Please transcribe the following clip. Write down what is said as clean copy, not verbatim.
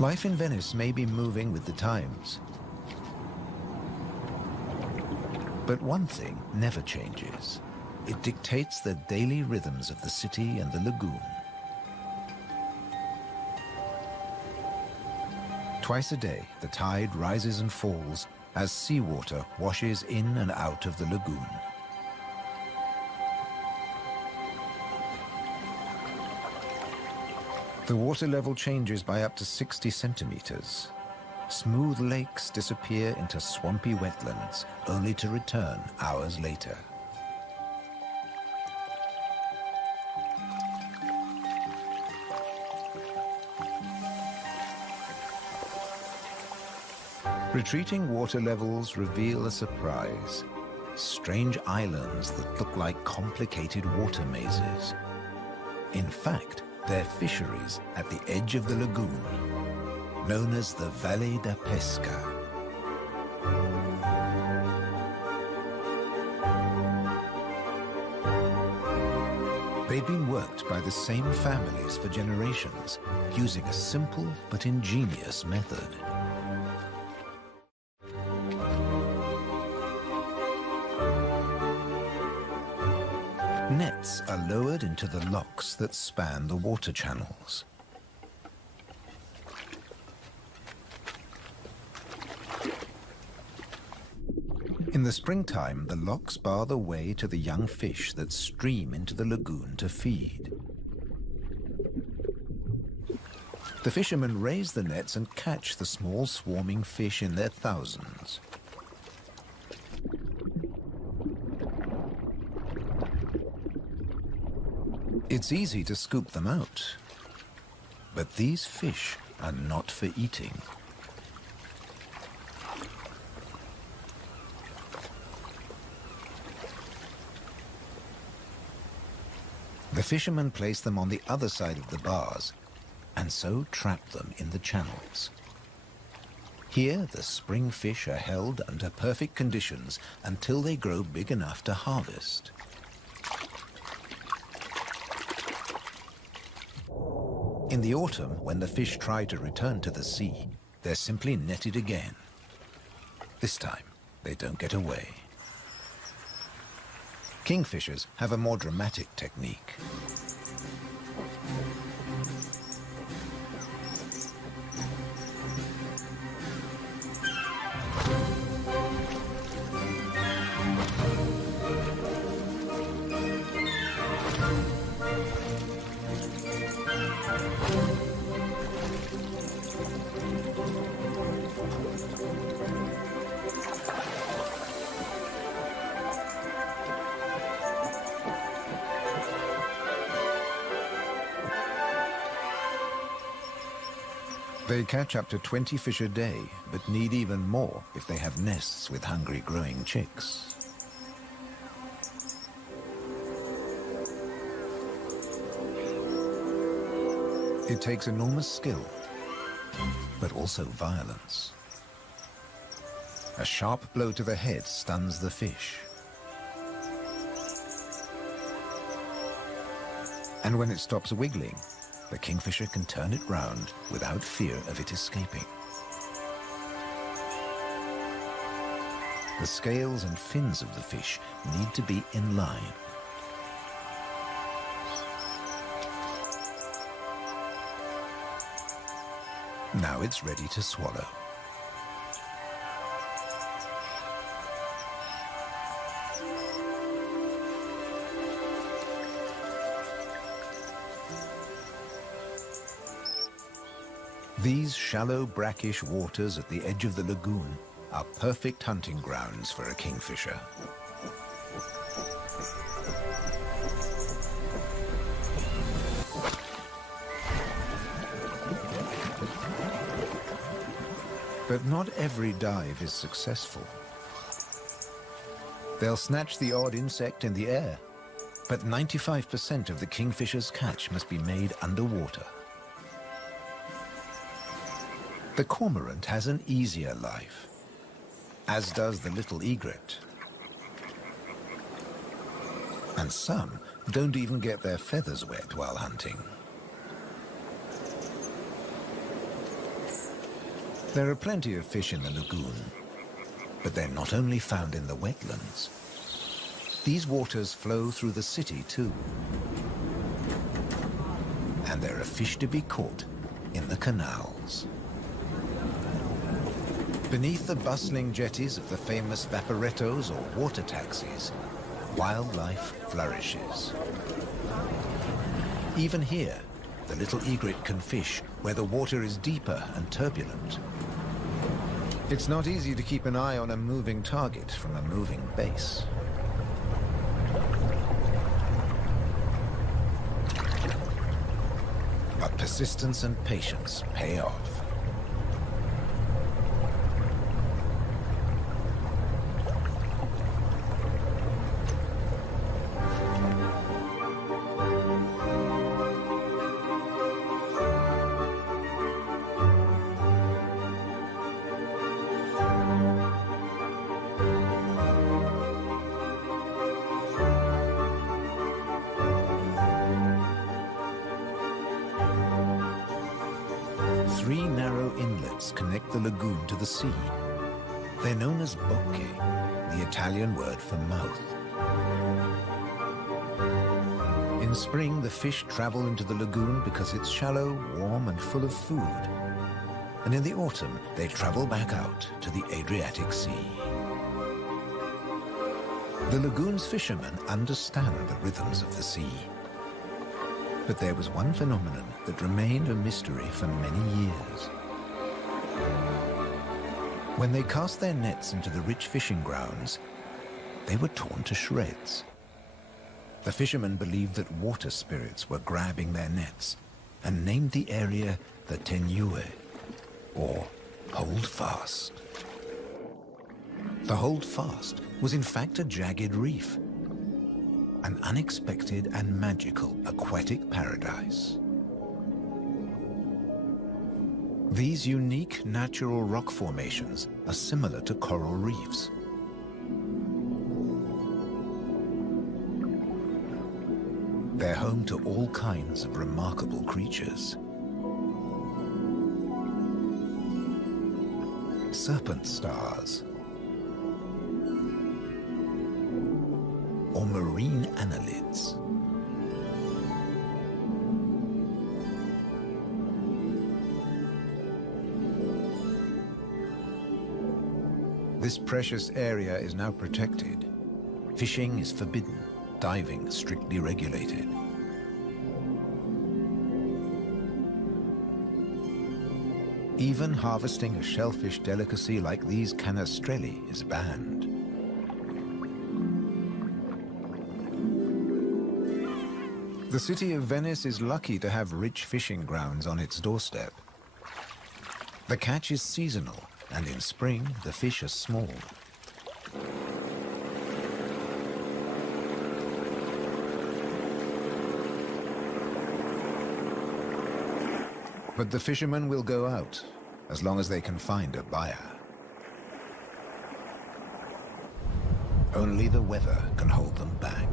Life in Venice may be moving with the times. But one thing never changes. It dictates the daily rhythms of the city and the lagoon. Twice a day, the tide rises and falls as seawater washes in and out of the lagoon. The water level changes by up to 60 centimeters. Smooth lakes disappear into swampy wetlands, only to return hours later. Retreating water levels reveal a surprise. Strange islands that look like complicated water mazes. In fact, they're fisheries at the edge of the lagoon, known as the Valle da Pesca. They've been worked by the same families for generations, using a simple but ingenious method. Nets are lowered into the locks that span the water channels. In the springtime, the locks bar the way to the young fish that stream into the lagoon to feed. The fishermen raise the nets and catch the small swarming fish in their thousands. It's easy to scoop them out, but these fish are not for eating. The fishermen place them on the other side of the bars, and so trap them in the channels. Here, the spring fish are held under perfect conditions until they grow big enough to harvest. In the autumn, when the fish try to return to the sea, they're simply netted again. This time, they don't get away. Kingfishers have a more dramatic technique. They catch up to 20 fish a day, but need even more if they have nests with hungry growing chicks. It takes enormous skill, but also violence. A sharp blow to the head stuns the fish. And when it stops wiggling, the kingfisher can turn it round without fear of it escaping. The scales and fins of the fish need to be in line. Now it's ready to swallow. These shallow, brackish waters at the edge of the lagoon are perfect hunting grounds for a kingfisher. But not every dive is successful. They'll snatch the odd insect in the air, but 95% of the kingfisher's catch must be made underwater. The cormorant has an easier life, as does the little egret. And some don't even get their feathers wet while hunting. There are plenty of fish in the lagoon, but they're not only found in the wetlands. These waters flow through the city too. And there are fish to be caught in the canals. Beneath the bustling jetties of the famous vaporettos or water taxis, wildlife flourishes. Even here, the little egret can fish where the water is deeper and turbulent. It's not easy to keep an eye on a moving target from a moving base. But persistence and patience pay off. Three narrow inlets connect the lagoon to the sea. They're known as bocche, the Italian word for mouth. In spring, the fish travel into the lagoon because it's shallow, warm, and full of food. And in the autumn, they travel back out to the Adriatic Sea. The lagoon's fishermen understand the rhythms of the sea. But there was one phenomenon that remained a mystery for many years. When they cast their nets into the rich fishing grounds, they were torn to shreds. The fishermen believed that water spirits were grabbing their nets and named the area the Tenue, or Hold Fast. The Hold Fast was in fact a jagged reef, an unexpected and magical aquatic paradise. These unique natural rock formations are similar to coral reefs. They're home to all kinds of remarkable creatures. Serpent stars, or marine annelids. This precious area is now protected. Fishing is forbidden, diving strictly regulated. Even harvesting a shellfish delicacy like these canestrelli is banned. The city of Venice is lucky to have rich fishing grounds on its doorstep. The catch is seasonal, and in spring, the fish are small. But the fishermen will go out, as long as they can find a buyer. Only the weather can hold them back.